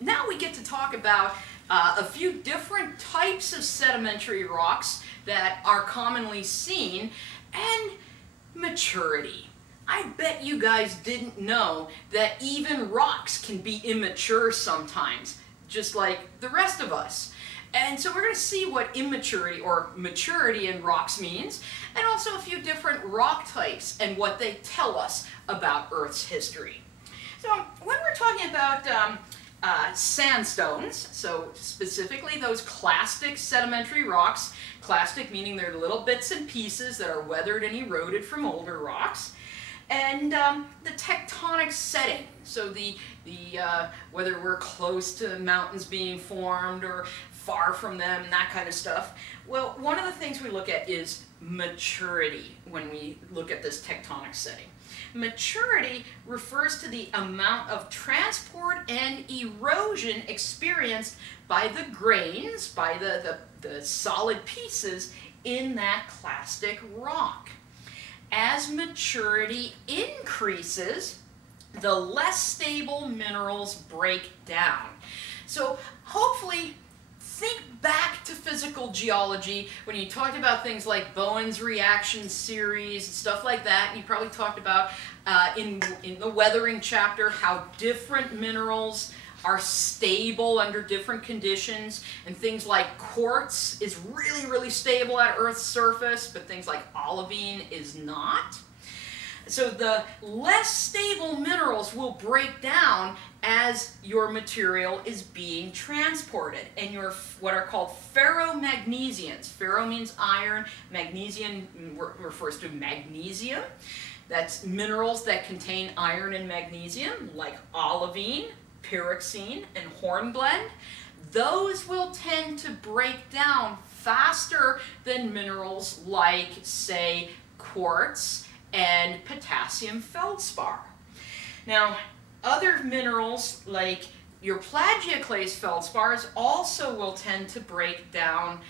now we get to talk about a few different types of sedimentary rocks that are commonly seen, and maturity. I bet you guys didn't know that even rocks can be immature sometimes, just like the rest of us. And so we're going to see what immaturity or maturity in rocks means, and also a few different rock types and what they tell us about Earth's history. So when we're talking about sandstones, so specifically those clastic sedimentary rocks, clastic meaning they're little bits and pieces that are weathered and eroded from older rocks, and the tectonic setting, so the whether we're close to mountains being formed or far from them, that kind of stuff. Well, one of the things we look at is maturity when we look at this tectonic setting. Maturity refers to the amount of transport and erosion experienced by the grains, by the solid pieces in that clastic rock. As maturity increases, the less stable minerals break down. So hopefully, think back to physical geology when you talked about things like Bowen's reaction series and stuff like that. And you probably talked about in the weathering chapter how different minerals are stable under different conditions, and things like quartz is really, really stable at Earth's surface, but things like olivine is not. So the less stable minerals will break down as your material is being transported, and your what are called ferromagnesians. Ferro means iron, magnesium refers to magnesium. That's minerals that contain iron and magnesium, like olivine, pyroxene, and hornblende. Those will tend to break down faster than minerals like, say, quartz and potassium feldspar. Now, other minerals like your plagioclase feldspars also will tend to break down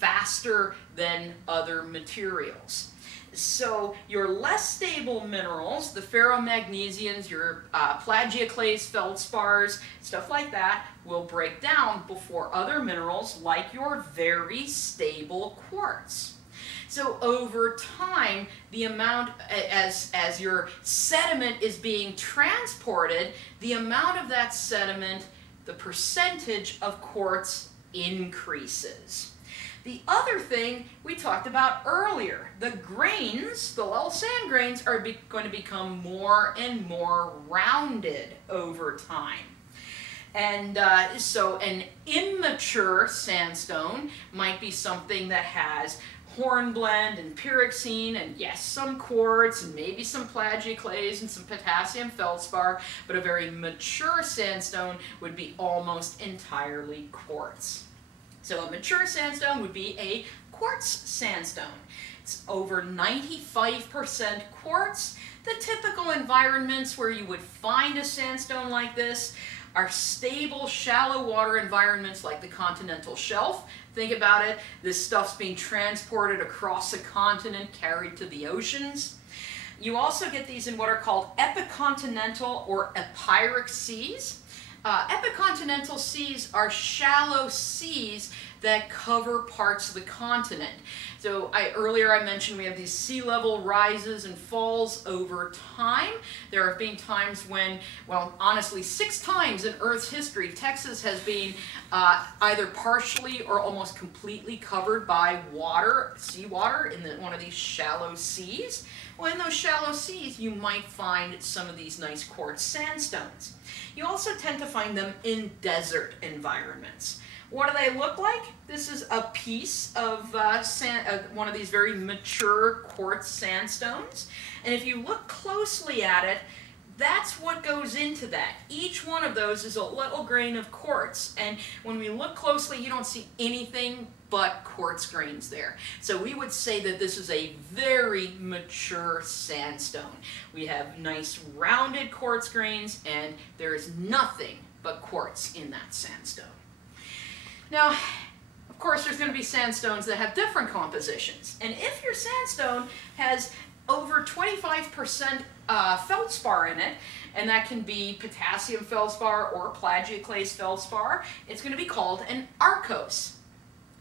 faster than other materials. So your less stable minerals, the ferromagnesians, your plagioclase feldspars, stuff like that, will break down before other minerals like your very stable quartz. So over time, the amount, as your sediment is being transported, the amount of that sediment, the percentage of quartz increases. The other thing we talked about earlier, the grains, the little sand grains, are going to become more and more rounded over time. And so an immature sandstone might be something that has hornblende and pyroxene and yes, some quartz and maybe some plagioclase and some potassium feldspar, but a very mature sandstone would be almost entirely quartz. So a mature sandstone would be a quartz sandstone. It's over 95% quartz. The typical environments where you would find a sandstone like this are stable, shallow water environments like the continental shelf. Think about it, this stuff's being transported across a continent, carried to the oceans. You also get these in what are called epicontinental or epyric seas. Epicontinental seas are shallow seas that cover parts of the continent. So earlier I mentioned we have these sea level rises and falls over time. There have been times when, well, honestly, 6 times in Earth's history, Texas has been either partially or almost completely covered by water, seawater, in one of these shallow seas. Well, in those shallow seas, you might find some of these nice quartz sandstones. You also tend to find them in desert environments. What do they look like? This is a piece of one of these very mature quartz sandstones. And if you look closely at it, that's what goes into that. Each one of those is a little grain of quartz. And when we look closely, you don't see anything but quartz grains there. So we would say that this is a very mature sandstone. We have nice rounded quartz grains, and there is nothing but quartz in that sandstone. Now, of course, there's going to be sandstones that have different compositions. And if your sandstone has over 25% feldspar in it, and that can be potassium feldspar or plagioclase feldspar. It's going to be called an Archos.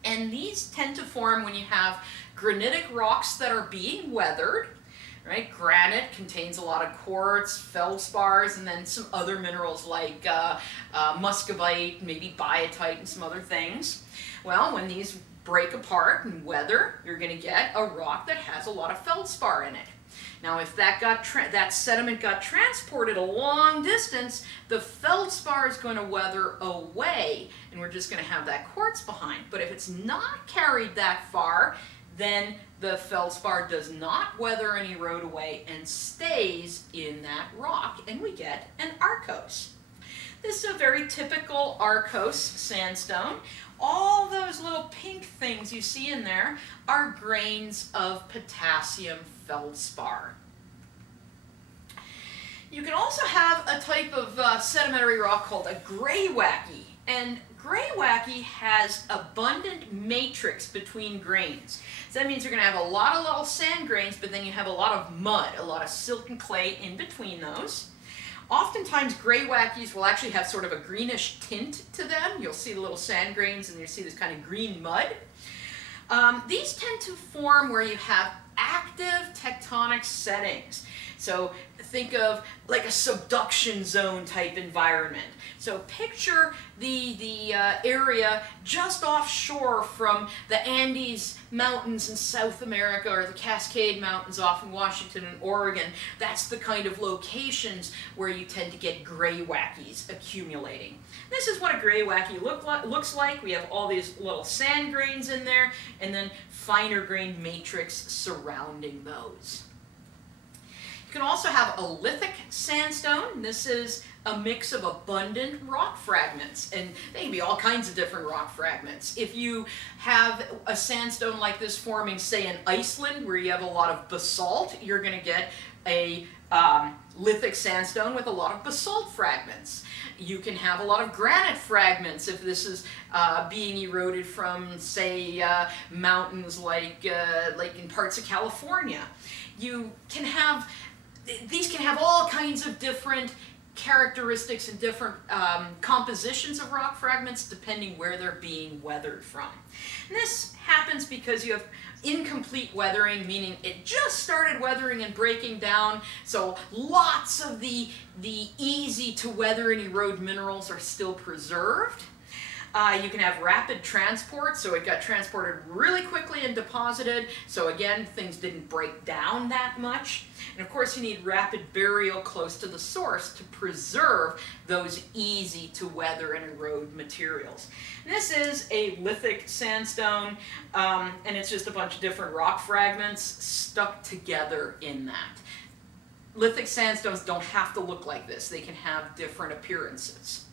And these tend to form when you have granitic rocks that are being weathered. Right? Granite contains a lot of quartz, feldspars, and then some other minerals like muscovite, maybe biotite, and some other things. Well, when these break apart and weather, you're going to get a rock that has a lot of feldspar in it. Now, if that sediment got transported a long distance, the feldspar is going to weather away, and we're just going to have that quartz behind. But if it's not carried that far, then the feldspar does not weather and erode away and stays in that rock, and we get an Archos. This is a very typical Archos sandstone. All those little pink things you see in there are grains of potassium feldspar. You can also have a type of sedimentary rock called a Graywacke, and Graywacke has abundant matrix between grains. So that means you're going to have a lot of little sand grains, but then you have a lot of mud, a lot of silt and clay in between those. Oftentimes Graywackes will actually have sort of a greenish tint to them. You'll see the little sand grains and you see this kind of green mud. These tend to form where you have active tectonic settings. So think of like a subduction zone type environment. So picture the area just offshore from the Andes Mountains in South America or the Cascade Mountains off in Washington and Oregon. That's the kind of locations where you tend to get Graywackes accumulating. This is what a Graywacke looks like. We have all these little sand grains in there and then finer grained matrix surrounding those. You can also have a lithic sandstone. This is a mix of abundant rock fragments, and they can be all kinds of different rock fragments. If you have a sandstone like this forming, say, in Iceland, where you have a lot of basalt, you're going to get a lithic sandstone with a lot of basalt fragments. You can have a lot of granite fragments if this is being eroded from, say, mountains like in parts of California. You can have, these can have all kinds of different characteristics and different compositions of rock fragments depending where they're being weathered from. And this happens because you have incomplete weathering, meaning it just started weathering and breaking down, so lots of the easy to weather and erode minerals are still preserved. You can have rapid transport, so it got transported really quickly and deposited, so again, things didn't break down that much. And of course, you need rapid burial close to the source to preserve those easy to weather and erode materials. And this is a lithic sandstone, and it's just a bunch of different rock fragments stuck together in that. Lithic sandstones don't have to look like this. They can have different appearances.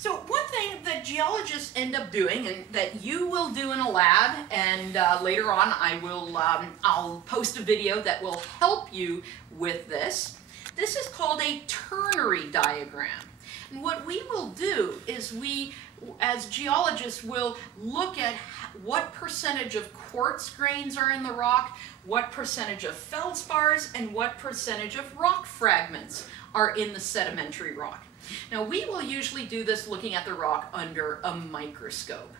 So one thing that geologists end up doing, and that you will do in a lab, and later on I'll post a video that will help you with this. This is called a ternary diagram. And what we will do is we, as geologists, will look at what percentage of quartz grains are in the rock, what percentage of feldspars, and what percentage of rock fragments are in the sedimentary rock. Now, we will usually do this looking at the rock under a microscope.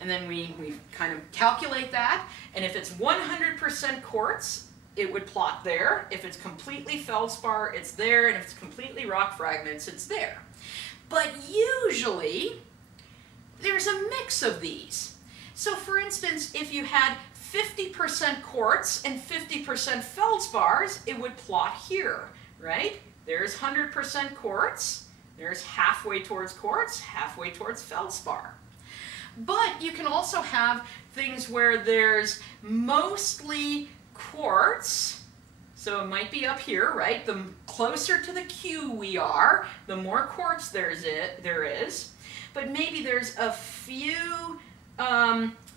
And then we kind of calculate that, and if it's 100% quartz, it would plot there. If it's completely feldspar, it's there, and if it's completely rock fragments, it's there. But usually, there's a mix of these. So for instance, if you had 50% quartz and 50% feldspars, it would plot here, right? There's 100% quartz. There's halfway towards quartz, halfway towards feldspar. But you can also have things where there's mostly quartz, so it might be up here, right? The closer to the Q we are, the more quartz there is. But maybe there's a few,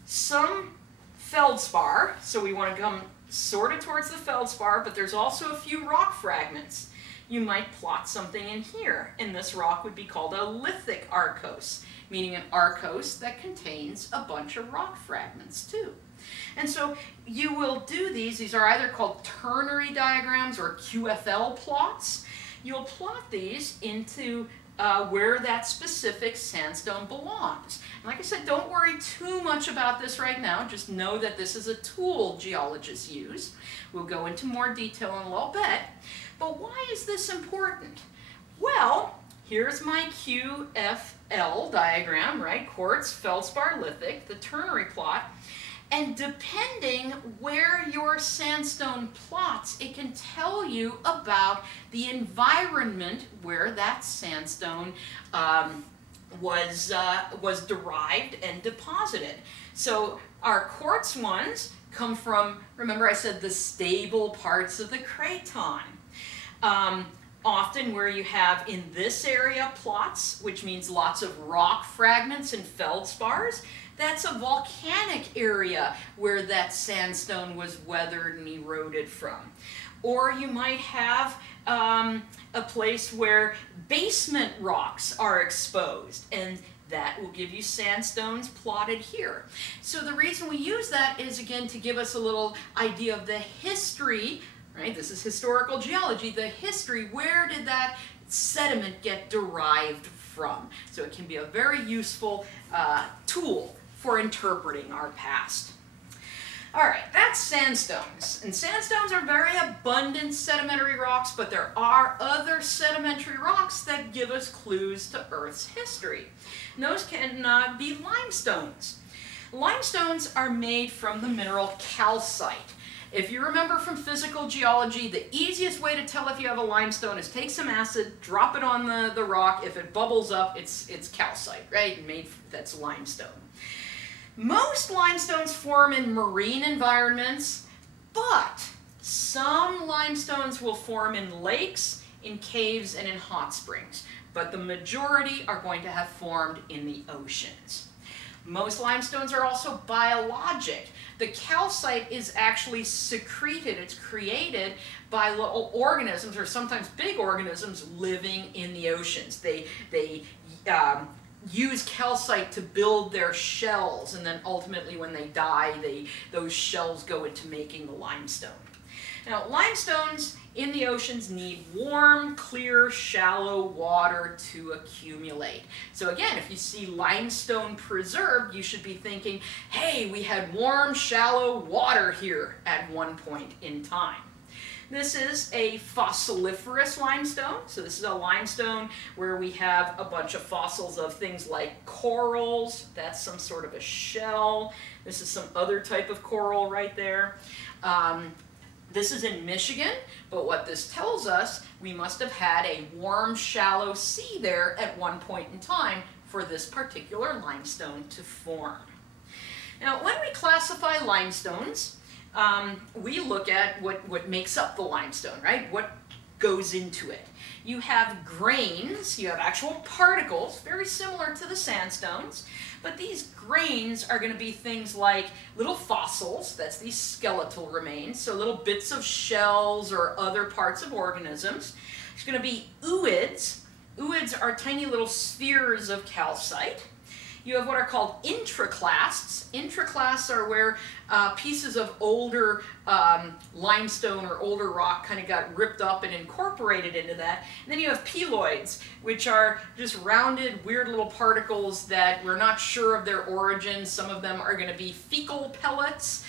some feldspar, so we want to come sort of towards the feldspar, but there's also a few rock fragments. You might plot something in here, and this rock would be called a lithic Archos, meaning an Archos that contains a bunch of rock fragments too. And so you will do these are either called ternary diagrams or QFL plots. You'll plot these into where that specific sandstone belongs. And like I said, don't worry too much about this right now. Just know that this is a tool geologists use. We'll go into more detail in a little bit. But why is this important? Well, here's my QFL diagram, right? Quartz, feldspar, lithic, the ternary plot. And depending where your sandstone plots, it can tell you about the environment where that sandstone was derived and deposited. So our quartz ones come from, remember I said the stable parts of the craton. Often where you have in this area plots, which means lots of rock fragments and feldspars, that's a volcanic area where that sandstone was weathered and eroded from. Or you might have a place where basement rocks are exposed, and that will give you sandstones plotted here. So the reason we use that is, again, to give us a little idea of the history, right? This is historical geology, the history, where did that sediment get derived from? So it can be a very useful tool for interpreting our past. All right, that's sandstones. And sandstones are very abundant sedimentary rocks, but there are other sedimentary rocks that give us clues to Earth's history. And those can be limestones. Limestones are made from the mineral calcite. If you remember from physical geology, the easiest way to tell if you have a limestone is take some acid, drop it on the rock. If it bubbles up, it's calcite, right? That's limestone. Most limestones form in marine environments, but some limestones will form in lakes, in caves, and in hot springs. But the majority are going to have formed in the oceans. Most limestones are also biologic. The calcite is actually secreted, it's created by little organisms, or sometimes big organisms, living in the oceans. They use calcite to build their shells, and then ultimately when they die, those shells go into making the limestone. Now, limestones in the oceans need warm, clear, shallow water to accumulate. So again, if you see limestone preserved, you should be thinking, hey, we had warm, shallow water here at one point in time. This is a fossiliferous limestone. So this is a limestone where we have a bunch of fossils of things like corals. That's some sort of a shell. This is some other type of coral right there. This is in Michigan, but what this tells us, we must have had a warm, shallow sea there at one point in time for this particular limestone to form. Now, when we classify limestones, we look at what makes up the limestone, right? What goes into it. You have grains, you have actual particles, very similar to the sandstones, but these grains are going to be things like little fossils, that's these skeletal remains, so little bits of shells or other parts of organisms. There's going to be ooids. Ooids are tiny little spheres of calcite. You have what are called intraclasts. Intraclasts are where pieces of older limestone or older rock kind of got ripped up and incorporated into that. And then you have peloids, which are just rounded, weird little particles that we're not sure of their origin. Some of them are going to be fecal pellets.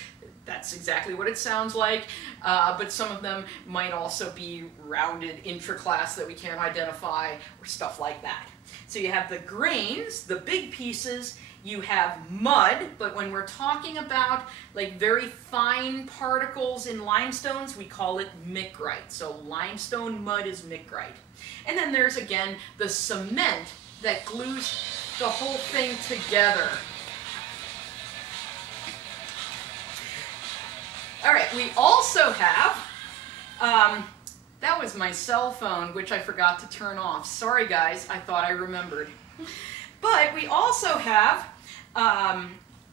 That's exactly what it sounds like, but some of them might also be rounded intraclasts that we can't identify, or stuff like that. So you have the grains, the big pieces, you have mud, but when we're talking about like very fine particles in limestones, we call it micrite. So limestone mud is micrite. And then there's again the cement that glues the whole thing together. All right, we also have, that was my cell phone, which I forgot to turn off. Sorry guys, I thought I remembered. But we also have, I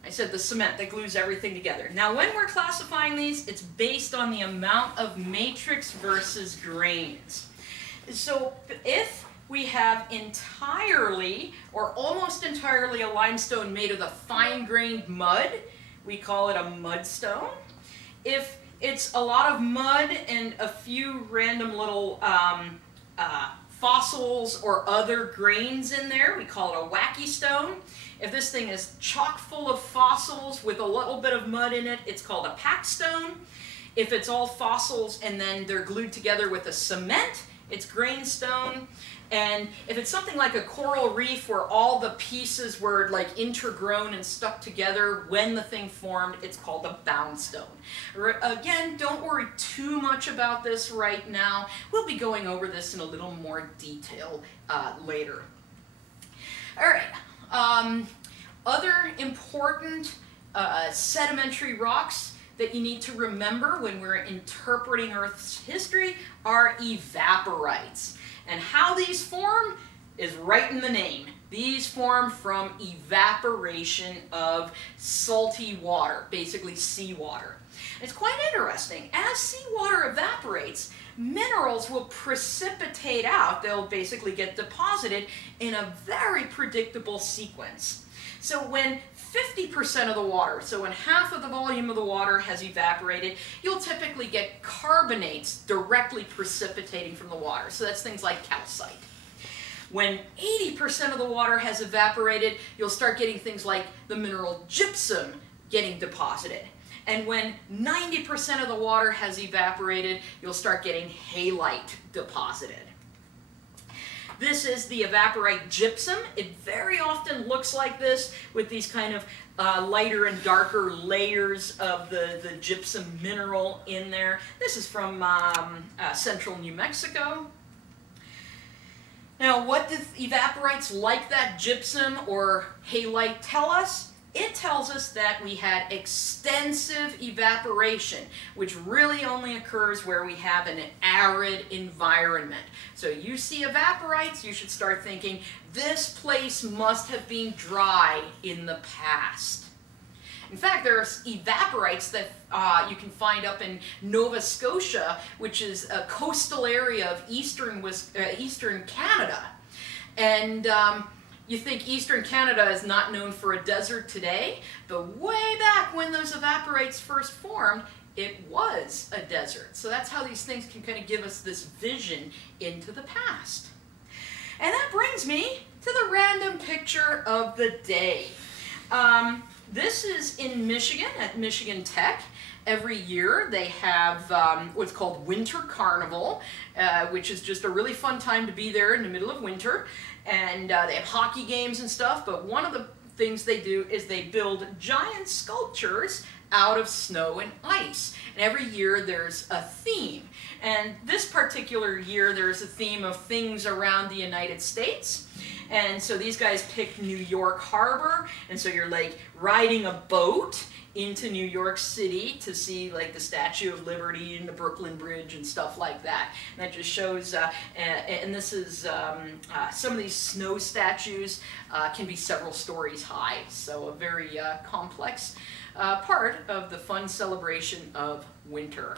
said the cement that glues everything together. Now when we're classifying these, it's based on the amount of matrix versus grains. So if we have entirely, or almost entirely, a limestone made of the fine-grained mud, we call it a mudstone. If it's a lot of mud and a few random little fossils or other grains in there, we call it a wacky stone. If this thing is chock full of fossils with a little bit of mud in it, it's called a pack stone. If it's all fossils and then they're glued together with a cement, it's grain stone. And if it's something like a coral reef where all the pieces were like intergrown and stuck together when the thing formed, it's called a bound stone. Again, don't worry too much about this right now. We'll be going over this in a little more detail later. All right, other important sedimentary rocks that you need to remember when we're interpreting Earth's history are evaporites. And how these form is right in the name. These form from evaporation of salty water, basically seawater. It's quite interesting. As seawater evaporates, minerals will precipitate out. They'll basically get deposited in a very predictable sequence. So when 50% of the water, so when half of the volume of the water has evaporated, you'll typically get carbonates directly precipitating from the water. So that's things like calcite. When 80% of the water has evaporated, you'll start getting things like the mineral gypsum getting deposited. And when 90% of the water has evaporated, you'll start getting halite deposited. This is the evaporite gypsum. It very often looks like this with these kind of lighter and darker layers of the gypsum mineral in there. This is from central New Mexico. Now, what do evaporites like that gypsum or halite tell us? It tells us that we had extensive evaporation, which really only occurs where we have an arid environment. So you see evaporites, you should start thinking, this place must have been dry in the past. In fact, there are evaporites that you can find up in Nova Scotia, which is a coastal area of eastern Canada. And you think eastern Canada is not known for a desert today, but way back when those evaporites first formed, it was a desert. So that's how these things can kind of give us this vision into the past. And that brings me to the random picture of the day. This is in Michigan, at Michigan Tech. Every year they have what's called Winter Carnival, which is just a really fun time to be there in the middle of winter. And they have hockey games and stuff, but one of the things they do is they build giant sculptures out of snow and ice. And every year there's a theme. And this particular year there's a theme of things around the United States. And so these guys picked New York Harbor, and so you're like riding a boat into New York City to see like the Statue of Liberty and the Brooklyn Bridge and stuff like that. And that just shows, and this is, some of these snow statues can be several stories high, so a very complex part of the fun celebration of winter.